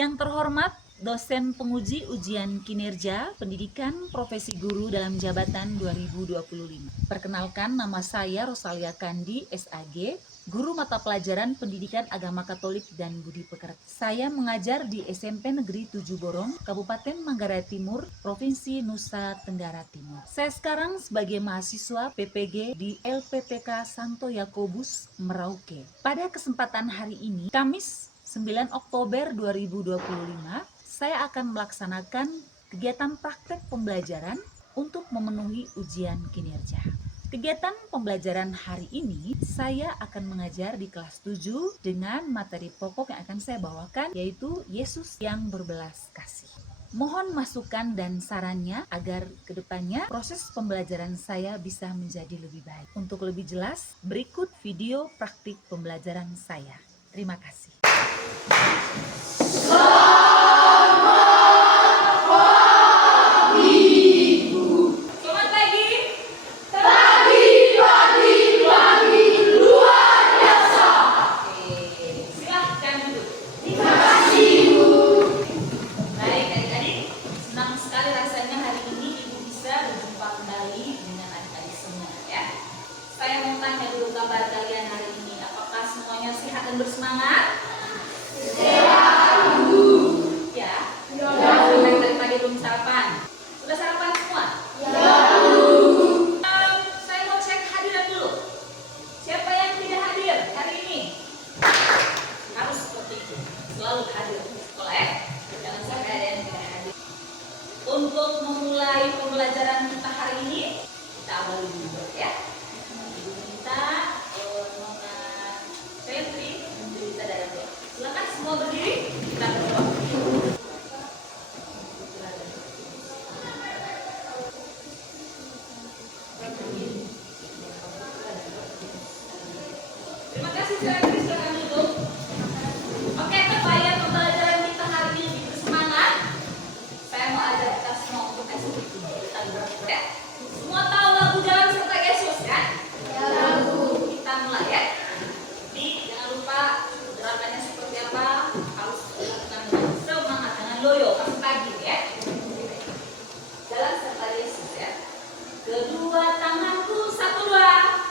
Yang terhormat dosen penguji ujian kinerja pendidikan profesi guru dalam jabatan 2025. Perkenalkan, nama saya Rosalia Kandi, SAG, guru mata pelajaran Pendidikan Agama Katolik dan Budi Pekerti. Saya mengajar di SMP Negeri 7 Borong, Kabupaten Manggarai Timur, Provinsi Nusa Tenggara Timur. Saya sekarang sebagai mahasiswa PPG di LPTK Santo Yakobus, Merauke. Pada kesempatan hari ini, Kamis 9 Oktober 2025, saya akan melaksanakan kegiatan praktek pembelajaran untuk memenuhi ujian kinerja. Kegiatan pembelajaran hari ini, saya akan mengajar di kelas 7 dengan materi pokok yang akan saya bawakan, yaitu Yesus yang berbelas kasih. Mohon masukan dan sarannya agar kedepannya proses pembelajaran saya bisa menjadi lebih baik. Untuk lebih jelas, berikut video praktik pembelajaran saya. Terima kasih. Saya mau tanya dulu kabar kalian hari ini. Apakah semuanya sehat dan bersemangat? Sehat, Bu. Ya? Ya. Tadi pagi belum sarapan. Sudah sarapan semua? Ya, Bu. Saya mau cek hadiran dulu. Siapa yang tidak hadir hari ini? Harus seperti itu. Selalu hadir di sekolah ya. Jangan sampai ada yang tidak hadir. Untuk memulai pembelajaran kita hari ini, kita awali dulu ya. Silakan semua berdiri, kita berdoa. Terima kasih, silakan duduk. Oke, supaya pembelajaran kita hari ini lebih bersemangat, saya mau ajak kita semua untuk eksekusi. Kita berdoa ya. Semua tahu lagu Jalan Serta Yesus kan? Ya, lagu. Kita mulai ya. Jangan lupa gerakannya seperti apa, harus dilakukan dengan semangat, dengan loyo, pas pagi ya. Jalan serta Yesus ya. Kedua tanganku, 1, 2,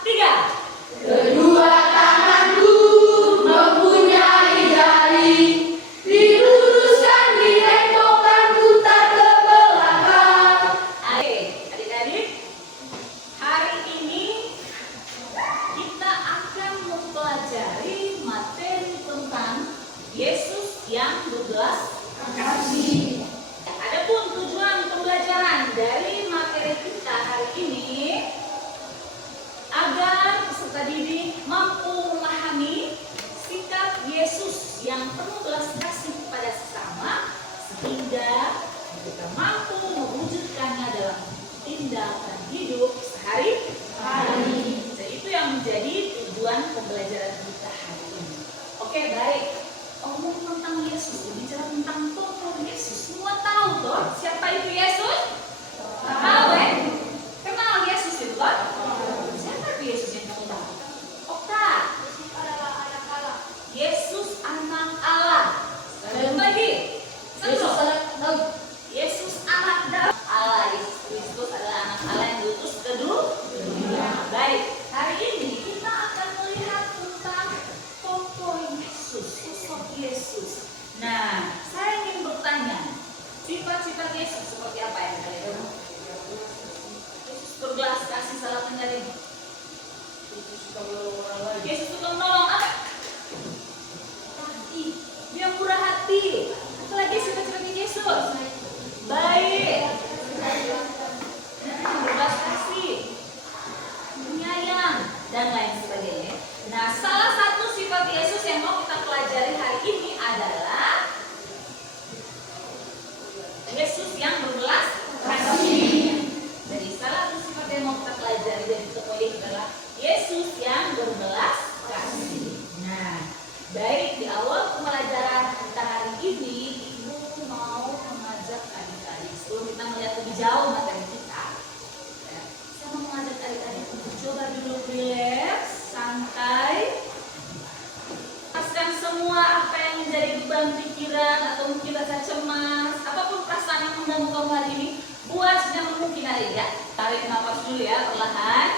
3. Kedua tanganku mempunyai jari, diluruskan, dilengkokkan, putar ke belakang. Adik-adik, hari ini kita akan mempelajari materi tentang Yesus yang berbelas kasih. Adapun tujuan pembelajaran dari materi kita hari ini agar peserta didik mampu memahami sikap Yesus yang penuh belas kasih kepada sesama, sehingga kita mampu mewujudkannya dalam tindakan hidup sehari-hari. Jadi itu yang menjadi tujuan pembelajaran kita hari ini. Oke, baik. Omong tentang Yesus, bicara tentang tokoh Yesus. Semua tahu toh siapa itu Yesus? Tahu ya? Kenal Yesus itu kan? Siapa itu Yesus yang kamu tahu? Okta. Yesus adalah anak Allah. Yesus anak Allah. Sekali lagi. Yesus anak Daud. Yesus anak Daud. Allah, Yesus Kristus adalah anak Allah yang diutus ke dunia. Baik. Hari ini kita akan melihat tentang tokoh Yesus, sosok Yesus. Nah, saya ingin bertanya, sifat-sifat Yesus seperti apa yang kalian tahu? Yesus berbelas kasih, salah dengarin. Yesus suka menolong orang lain. Yesus suka menolong apa? Hati. Dia murah hati. Apalagi sifat-sifatnya Yesus? Baik. Berbelas kasih, penyayang, dan lain sebagainya. Nah, salah satu sifat Yesus yang mau kita pelajari hari ini adalah Yesus yang berbelas kasih. Jadi salah satu sifat yang mau kita pelajari dari tokoh ini adalah Yesus yang berbelas kasih. Nah, baik, di awal pembelajaran kita hari ini, Ibu mau mengajar ilmu kamu hari ini. Buat senyaman mungkin aja ya. Tarik nafas dulu ya, perlahan.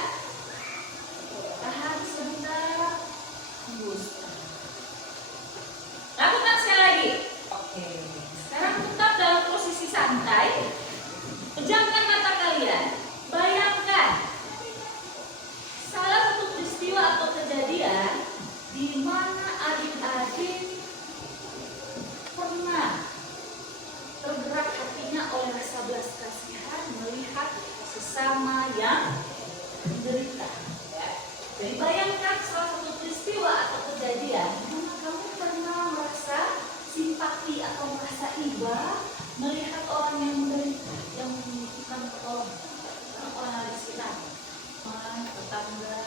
Tahan sebentar. Hembus. Lakukan sekali lagi. Oke. Sekarang tetap dalam posisi santai. Pejamkan mata kalian. Bayangkan salah satu peristiwa atau kejadian di mana adik-adik pernah tergerak hatinya oleh rasa belas kasihan melihat sesama yang menderita. Ya. Jadi bayangkan salah satu peristiwa atau kejadian di mana kamu pernah merasa simpati atau merasa iba melihat orang yang menderita, yang membutuhkan pertolongan, orang yang ada di sekitar, tetangga,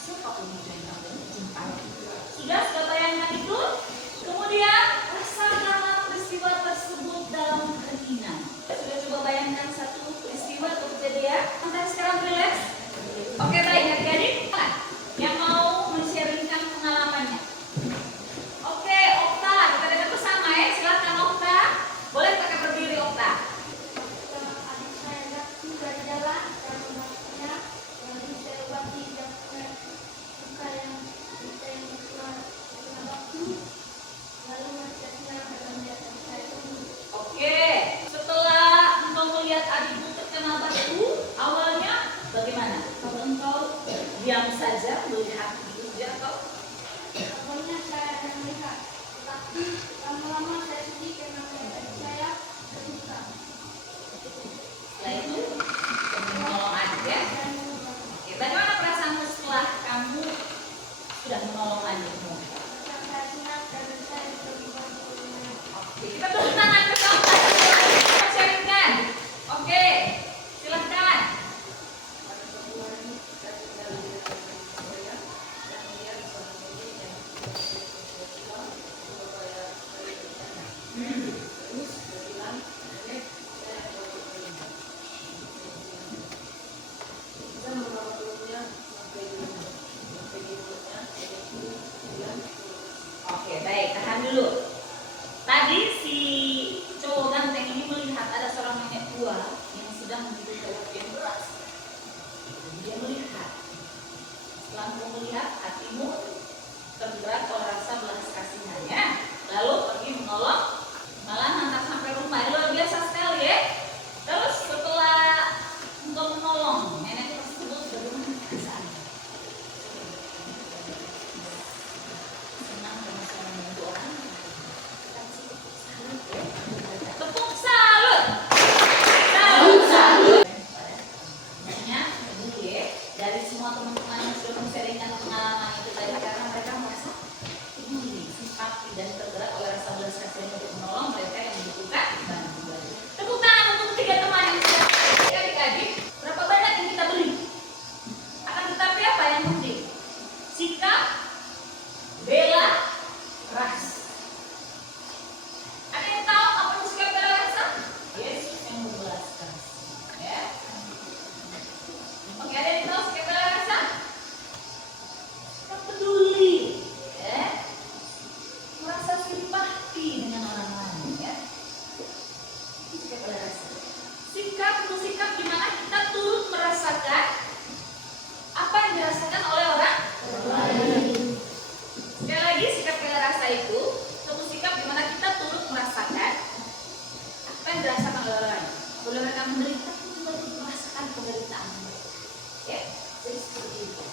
siapapun itu yang kamu jumpai. Sudah bayangkan itu? Kemudian rasakanlah peristiwa tersebut dalam keheningan. Sudah coba bayangkan satu peristiwa atau kejadian? Sampai sekarang relax. Oke, baik adik-adik. Yang mau men-sharingkan pengalamannya? Oke, Okta, kita dengar bersama ya. Silakan Okta. Boleh pakai berdiri Okta. Adik saya jatuh dari jalan dan membuatnya lalu saya obati jatuhnya luka yang keluar waktu lalu masihnya dalam jatuh saya tunggu. Oke, setelah engkau melihat adikmu terkena batu, awalnya bagaimana? Kalau engkau diam saja melihat itu saja atau? Awalnya saya akan melihat, tetapi lama-lama saya sedih karena adik saya terluka. Setelah itu menolong adik ya. Oke, bagaimana perasaanmu setelah kamu sudah menolong adikmu? Saya senang dan saya terlibat dengan Oke, kita tepuk tangan bersama. Kita sharingkan. Oke, silakan. Oke, baik, tahan dulu. Tadi si cowok ganteng ini melihat ada seorang nenek tua yang sedang menderita luka yang berat. Jadi dia melihat. Setelah engkau melihat, hatimu tergerak oleh rasa belas kasihannya. Lalu pergi menolong, malah hantar sampai rumah. Luar biasa sekali ya. Terus setelah engkau menolong nenek tersebut, bagaimana perasaannya? Senang dan bisa membantu orang. Tepuk salut. Salut. Maksudnya dulu ya, dari semua teman-teman yang sudah men-sharingkan pengalaman itu tadi, karena mereka merasa ini simpati dan tergerak oleh rasa belas kasihan untuk menolong mereka yang membutuhkan bantuan. Tepuk tangan untuk ketiga teman yang sudah. Adik-adik, berapa banyak yang kita beli? Akan tetapi apa yang penting? Sikap, bela, ras. Ada yang tahu apa itu sikap bela rasa? Yesus yang membelas kasih. Ya. Oke, ada yang tahu sikap bela rasa? Sikap peduli. Ya. Merasa simpati dengan orang lain. Ya. Itu sikap bela rasa. Sikap itu sikap di mana kita turut merasakan apa yang dirasakan oleh orang lain. Sekali lagi, sikap bela rasa itu suatu sikap di mana kita turut merasakan apa yang dirasakan oleh orang lain. Kalau mereka menderita, kita juga turut merasakan penderitaan mereka. Ya, jadi seperti itu.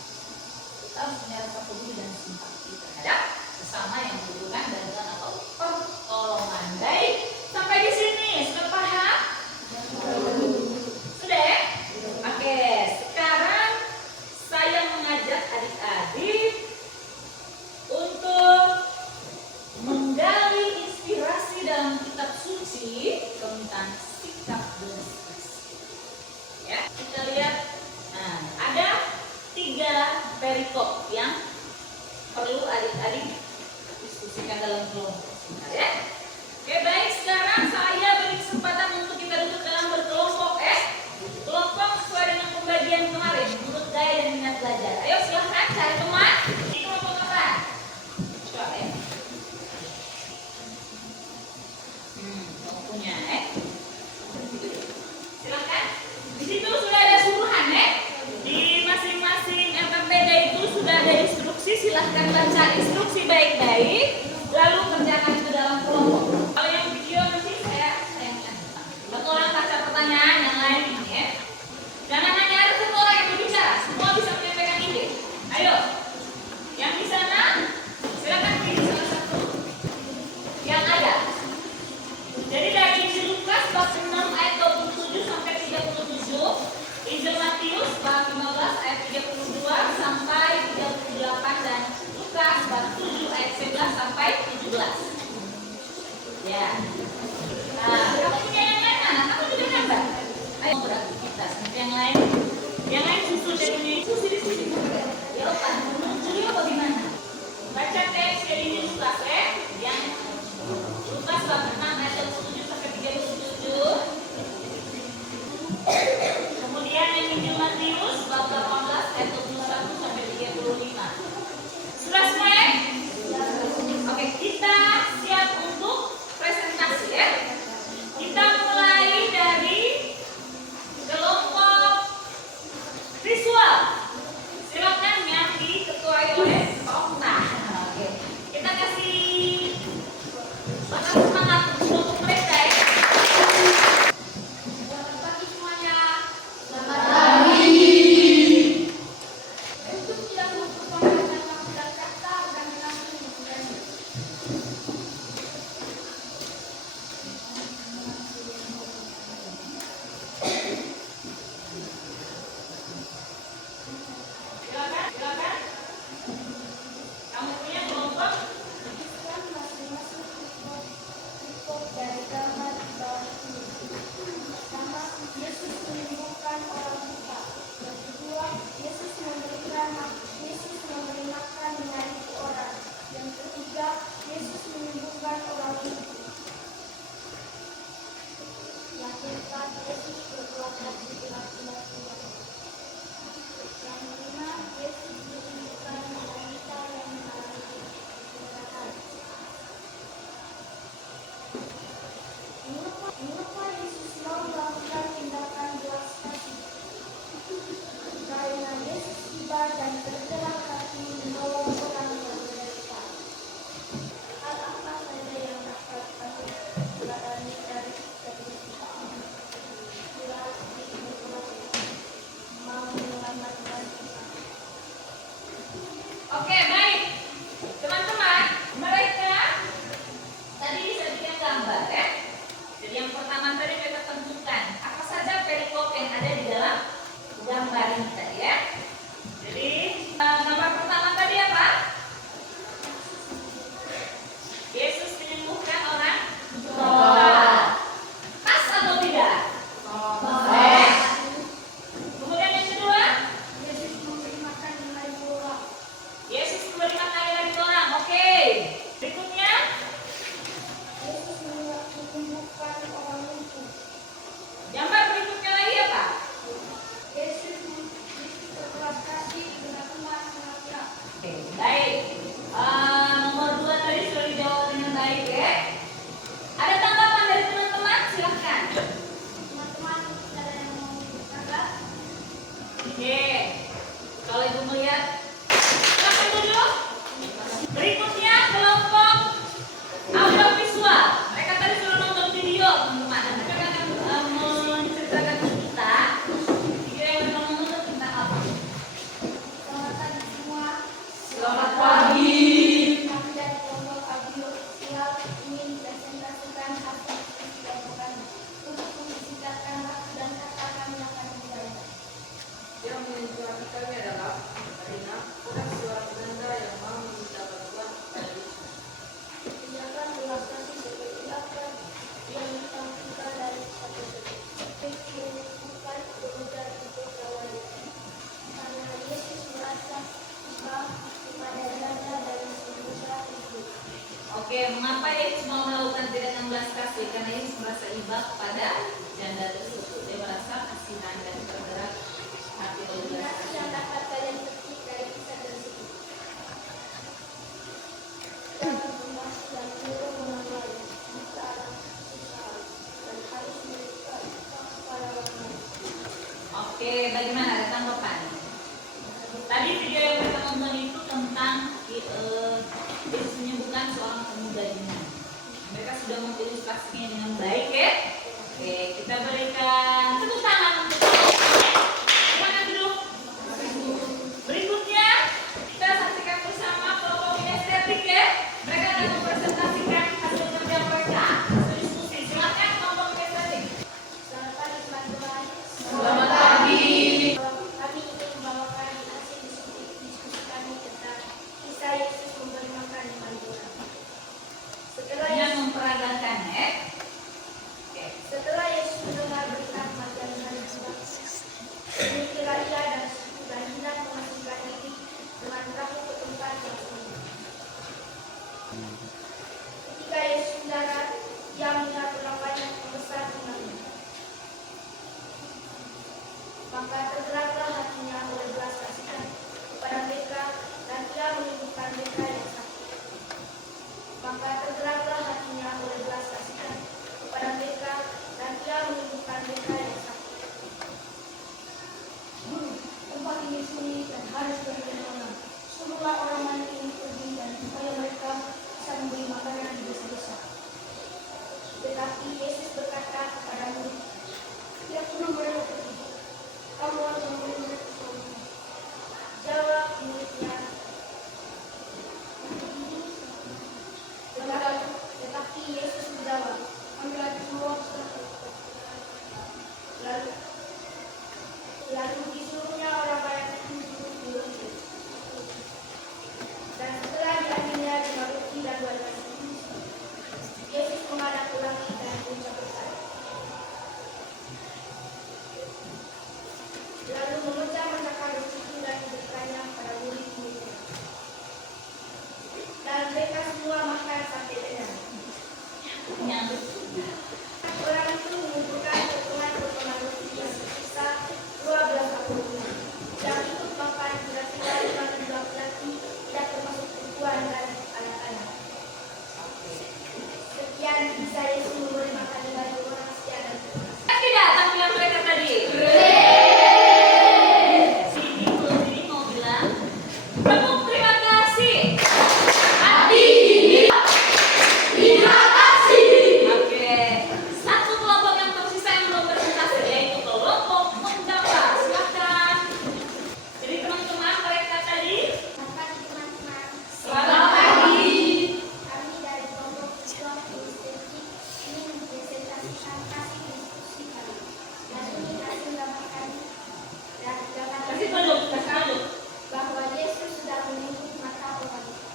Kita harus punya rasa peduli dan simpati terhadap sesama yang membutuhkan bantuan atau pertolongan. Baik, sampai di sini sudah paham? Sudah ya? Oke, sekarang saya mengajak adik-adik untuk menggali inspirasi dalam kitab suci tentang sikap belas kasih. Ya, kita lihat. Nah, ada 3 perikop yang perlu adik-adik diskusikan dalam kelompok. Ya. Oke, baik sekali. pertanyaan yang lain ini ya. Jangan hanya ada satu orang yang berbicara, semua bisa menyampaikan ide. Ayo, yang di sana silakan pilih salah satu yang ada. Jadi dari Injil Lukas bab 6 ayat 27 sampai 37, Injil Matius bab 15 ayat 32 sampai 38, dan Lukas bab 7 ayat 11 sampai 17. Ya. Nah, kamu punya yang lain mana? Kamu juga gambar. Ayo beraktivitas. Yang lain susul dan punya itu sini. Ya Pak, menunjuknya bagaimana? Baca teks dari Injil Lukas yang Lukas bab 6 ayat 27 sampai 37. Kemudian yang Injil Matius bab 18 ayat 21 sampai 35. Sudah semua? Oke, kita siap untuk presentasi ya. Kita mulai dari kelompok visual. Silakan yang diketuai oleh Okta. Oke. Kita kasih semangat untuk mereka ya. Selamat pagi semuanya. Untuk tidak memperpanjang waktu dan kata dan langsung dimulai. Silakan. Kamu punya kelompok? Tuliskan masing-masing tipe dari gambar di bawah ini. Pertama, Yesus menyembuhkan orang buta. Yang kedua, Yesus memberi makan 5.000 orang. Yang ketiga, Yesus menyembuhkan orang lumpuh. Yang keempat, Yesus berbuat kasih dengan umat-umat. Yang kelima, Yesus menyembuhkan wanita yang mengalami kecelakaan. Mengapa Yesus mau melakukan tindakan belas kasih? Karena Yesus tiba dan bergerak kaki menolong orang yang menderita. Hal apa saja yang dapat kami pelajari dari kita? Bila mau menyelamatkan kita. Oke, baik. Teman-teman, mereka tadi disajikan gambar ya. Jadi yang pertama tadi mereka tentukan apa saja perikop yang ada di dalam gambar ini tadi ya. Jadi gambar pertama tadi apa? Yesus menyembuhkan orang buta. Pas atau tidak? Pas. Kemudian yang kedua, Yesus memberi makan 5.000 orang. Yesus memberi makan 5.000 orang. Oke. Berikutnya, Yesus menyembuhkan orang lumpuh. gambar berikutnya lagi apa? Yesus berbelas kasih dengan umat umatnya. Oke, baik. Nomor 2 tadi sudah dijawab dengan baik ya. Ada tanggapan dari teman-teman? Silahkan. Teman-teman, ada yang mau berkata? Oke. Kalau ibu melihat, silahkan duduk. Berikutnya kelompok audiovisual. Mereka tadi sudah nonton video, teman-teman. Dan mereka akan menceritakan ke kita. Kira yang mereka nonton tentang apa? Selamat pagi semua. Selamat pagi. Kami dari kelompok audiovisual ingin presentasikan hasil kelompok kami. Untuk mempersiapkan waktu dan kata kami akan memulai. Yang menginspirasi kami adalah Karina, bukan suara penanda yang mau meminta bantuan kepada Yesus. Tindakan belas kasih seperti apa yang ditampilkan dari satu Yesus bukan berujar untuk kawan. Karena Yesus merasa iba kepada janda dari seluruh itu. Oke, mengapa Yesus mau melakukan tindakan belas kasih? Karena Yesus merasa iba kepada janda tersebut. Dia merasa kasihan dan tergerak hati oleh belas Kasih kasih. yang dapat kalian petik dari kisah tersebut. Jangan membahas yang buruk mengenai kita susah dan harus mereka kepada orang lain. Oke, bagaimana ada tanggapan? Tadi video yang kita nonton itu tentang Yesus menyembuhkan seorang pemuda ini. Mereka sudah mengilustrasinya dengan baik ya. Oke, kita berikan Maka tergeraklah hatinya oleh belas kasihan kepada mereka dan ia menyembuhkan mereka yang sakit. Maka tergeraklah hatinya oleh belas kasihan kepada mereka dan ia menyembuhkan mereka yang sakit. Guru, tempat ini sunyi dan harus berkenalan. Suruhlah orang lain ini pergi dan supaya mereka bisa memberi makanan di desa-desa. Tetapi Yesus berkata kepada murid, tidak perlu mereka pergi. Kamu harus memberi mereka semuanya. Jawab muridnya, tetapi Yesus menjawab, ambillah semua peserta. Lalu disuruhnya orang banyak itu duduk di roti. Dan setelah diambilnya 5 roti dan 2 ikan, Yesus menghadap ke langit dan mengucap berkata, lalu memecah-mecahkan roti itu dan diberikannya pada murid-muridnya. Dan mereka semua makan sampai kenyang. Orang itu mengumpulkan potongan-potongan roti yang tersisa 12 kapur. Yang ikut makan kira-kira 5.000 laki-laki, tidak termasuk perempuan dan anak-anak. Sekian bisa Yesus memberi makan bagi orang sekian dan terima kasih. Tidak tampilan mereka tadi. Sini mau bilang, tepuk terima kasih. Hati. Terima kasih. Oke. Satu kelompok yang tersisa yang belum presentasi yaitu kelompok menggambar. Silakan. Jadi teman-teman mereka tadi. Selamat pagi teman-teman. Selamat pagi. Kami dari kelompok Islam Estetik ingin mempresentasikan hasil diskusi kami. Dan ini hasil gambar kami. Dan gambar Kasih kami tunjuk. bahwa Yesus sudah menyembuh mata orang itu.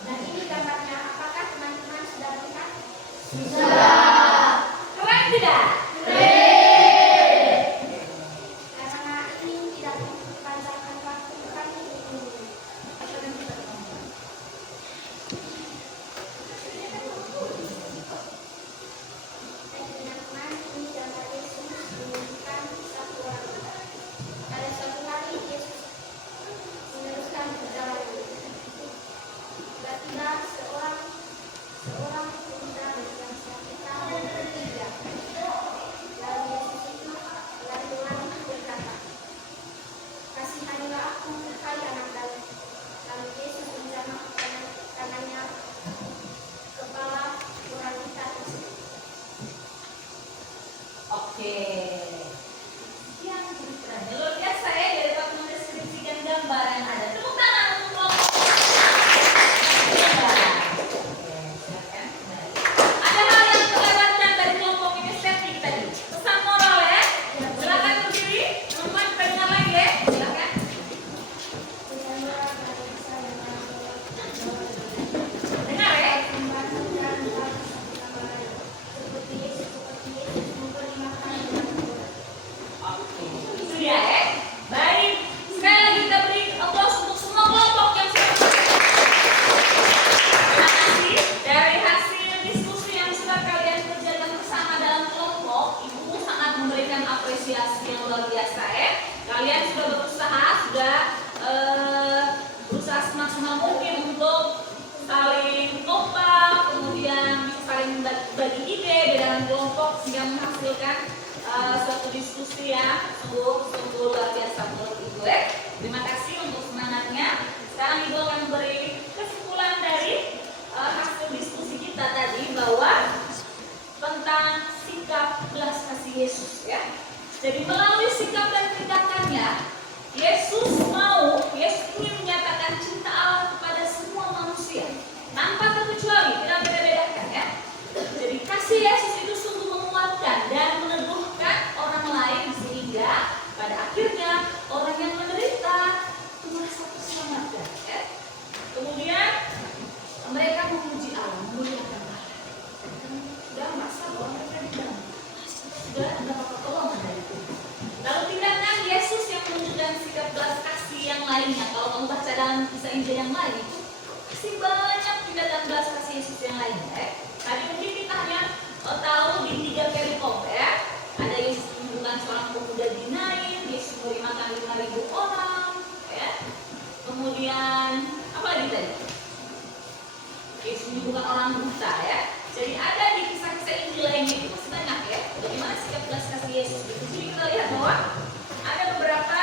Dan ini gambarnya. Apakah teman-teman sudah melihat? Keren tidak? Karena ini tidak mempanjangkan waktu kami untuk menunggu. Teman-teman, ini gambar Yesus menyembuhkan satu orang. Pada suatu hari Yesus meneruskan perjalanan. Tiba-tiba seorang pemuda yang sakit tahun ketiga. Lalu Yesus itu pelan-pelan berkata, kasihanilah aku, hai anak Daud. Lalu Yesus menjamah kanannya kepala orang kita tersebut. Oke. Yang ceritanya luar biasa ya dari waktu mendeskripsikan gambar yang ada. Tepuk tangan untuk kelompok. Oke, silakan. Baik. Ada hal yang terlewatkan dari kelompok kinestetik tadi. Pesan moral ya. Silakan berdiri. Teman-teman kita dengar lagi ya. Silakan. Dengarlah dari saya Dengar ya. membantu dan membantu satu sama lain. Seperti Yesus memberi makan kepada orang. Oke. Itu dia ya. Baik. Sekali lagi kita beri aplaus untuk semua kelompok yang sudah. Terima kasih. Dari hasil diskusi yang sudah kalian kerjakan bersama dalam kelompok, Ibu sangat memberikan apresiasi yang luar biasa ya. Kalian sudah berusaha semaksimal mungkin untuk saling kompak, kemudian bisa saling bagi ide di dalam kelompok sehingga menghasilkan suatu diskusi yang sungguh luar biasa menurut Ibu ya. Terima kasih untuk semangatnya. Sekarang Ibu akan memberi kesimpulan dari hasil diskusi kita tadi bahwa tentang sikap belas kasih Yesus ya. Jadi melalui sikap dan tindakannya, Yesus ingin menyatakan cinta Allah kepada semua manusia tanpa terkecuali, tidak beda-bedakan ya. Jadi kasih Yesus itu sungguh menguatkan dan meneguhkan orang lain sehingga pada akhirnya orang yang menderita itu merasa terselamatkan ya. Kemudian mereka memuji Allah, memuliakan Allah. Sudah merasa bahwa mereka dibantu, sudah ada pertolongan dari Tuhan. Lalu tindakan Yesus yang menunjukkan sikap belas kasih yang lainnya. Kalau kamu baca dalam kisah Injil yang lain itu masih banyak tindakan belas kasih Yesus yang lainnya ya. Tadi mungkin kita hanya tahu di 3 perikop ya. Ada Yesus menyembuhkan seorang pemuda di Nain, kemudian apa lagi tadi? Yesus menyembuhkan orang buta ya. Jadi ada di kisah-kisah Injil lainnya itu masih banyak ya. Bagaimana sikap belas kasih Yesus gitu. Jadi kita lihat bahwa ada beberapa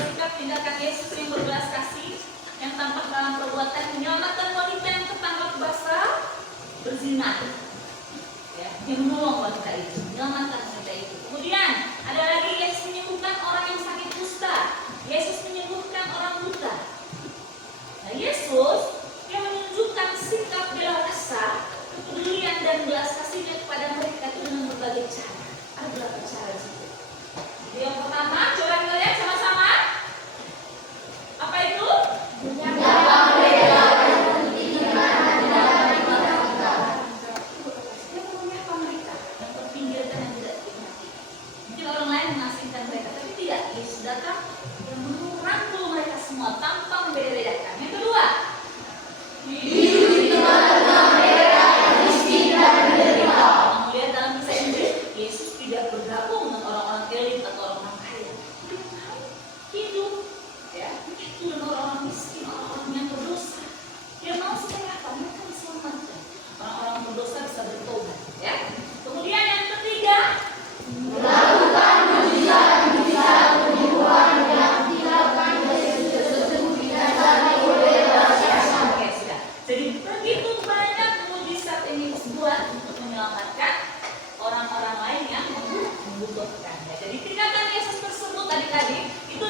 sikap tindakan Yesus yang berbelas kasih yang tampak dalam perbuatan menyelamatkan wanita yang tertangkap basah berzina. Ya, dia menolong wanita itu, menyelamatkan wanita itu. Kemudian ada lagi Yesus menyembuhkan orang yang sakit kusta. Yesus menyembuhkan orang buta. Nah, Yesus yang menunjukkan sikap bela rasa, kepedulian dan belas kasihnya kepada mereka itu dengan berbagai cara. Ada beberapa cara di situ. Jadi yang pertama, coba kita lihat sama-sama. Apa itu? Datang yang merangkul mereka semua tanpa membeda-bedakan. Yang kedua, melihat dalam kisah Injil, Yesus tidak bergabung dengan orang-orang elit atau orang-orang kaya. Dia mau hidup, ya, itu dengan orang-orang miskin, orang-orang yang berdosa. Dia mau supaya apa? Mereka diselamatkan. Orang-orang berdosa bisa bertobat, ya. Kemudian yang ketiga, jadi begitu banyak mujizat yang Yesus buat untuk menyelamatkan orang-orang lain yang membutuhkan. Ya, jadi tindakan Yesus tersebut adik-adik itu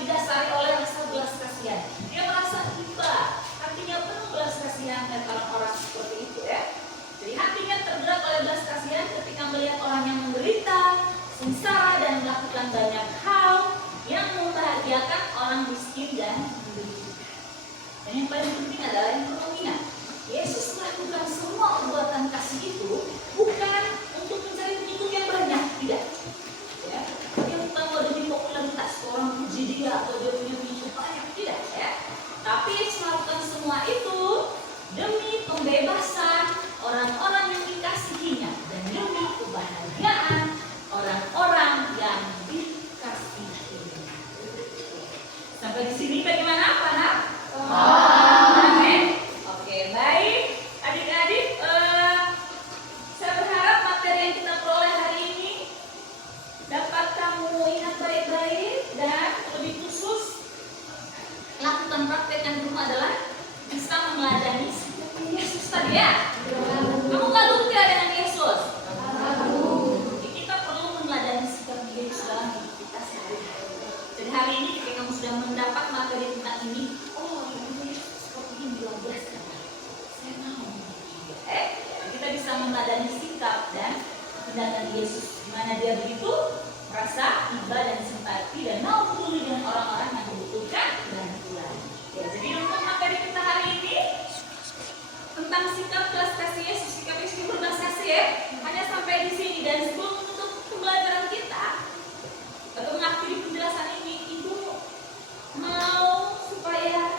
didasari oleh rasa belas kasihan. Dia merasa iba, hatinya penuh belas kasihan dan orang-orang seperti itu ya. Jadi hatinya tergerak oleh belas kasihan ketika melihat orang yang menderita, sengsara dan melakukan banyak hal yang membahagiakan orang miskin dan menderita. Dan yang paling penting adalah yang perlu Yesus melakukan semua perbuatan kasih itu bukan untuk mencari pengikut yang banyak, tidak. Ya, dia bukan mau demi popularitas orang puji dia atau dia punya pengikut banyak, tidak. Ya. Tapi Yesus melakukan semua itu demi pembebasan orang-orang yang dikasihinya dan demi kebahagiaan orang-orang yang dikasihi. Sampai di sini bagaimana, Pak Nak? Amin. Oke, baik. Adik-adik, saya berharap materi yang kita peroleh hari ini dapat kamu ingat baik-baik dan lebih khusus lakukan praktek yang rumah adalah bisa meneladani sikap Yesus tadi ya. Kamu kagum tidak dengan Yesus? Jadi kita perlu meneladani sikap Yesus dalam hidup kita sehari-hari. Jadi hari ini ketika kamu sudah mendapat materi tentang ini, kita bisa meneladani sikap dan tindakan Yesus, di mana dia begitu merasa iba dan simpati dan mau peduli dengan orang-orang yang membutuhkan bantuan. Ya, jadi untuk materi kita hari ini tentang sikap belas kasih Yesus, sikap Yesus yang berbelas kasih ya, hanya sampai di sini. Dan sebelum menutup pembelajaran kita atau mengakhiri penjelasan ini, Ibu mau supaya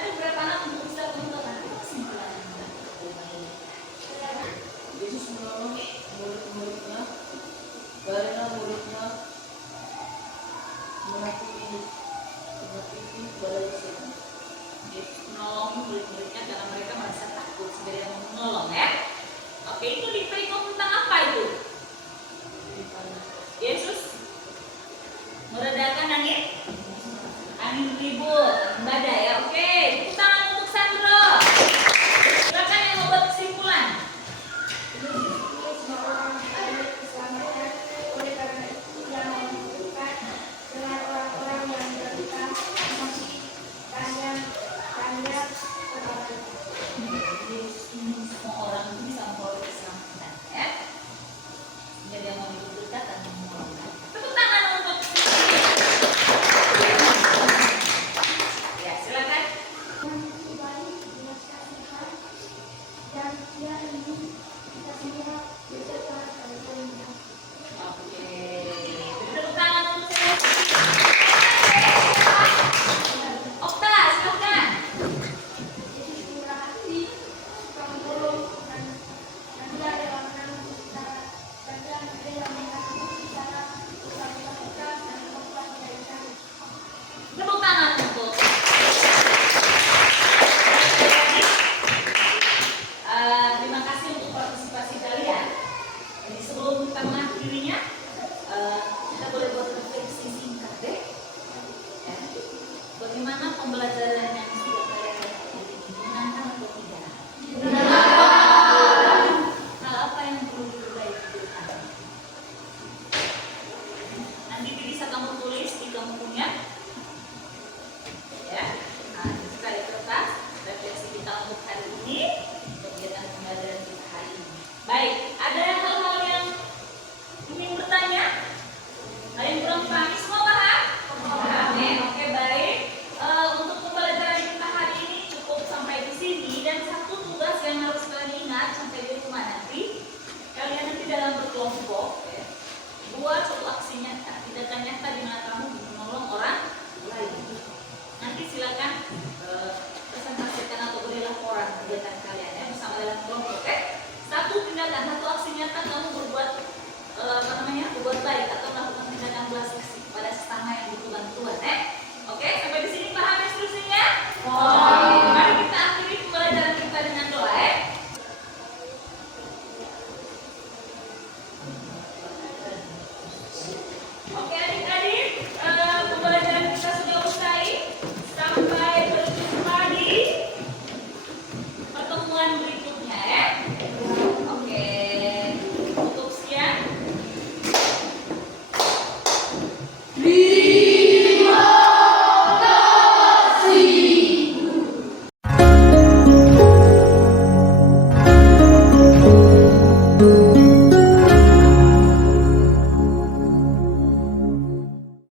ada beberapa anak untuk bisa menentukan kesimpulan Yesus menolong murid-muridnya karena muridnya mengakui kepada Yesus. Yesus menolong murid-muridnya karena mereka merasa takut sebagai yang menolong ya. Oke, itu di perikop tentang apa itu? Yesus meredakan angin ribut, badai ya. Oke, tepuk tangan untuk Sandro. Silakan yang membuat kesimpulan. Semua orang ada keselamatan, oleh karena itu jangan membutuhkan dengan orang-orang yang menderita masih banyak terlalu. Yesus ingin semua orang itu bisa memperoleh keselamatan ya. Jadi yang mau hidup dekat dan menolong. Tepuk tangan untuk belas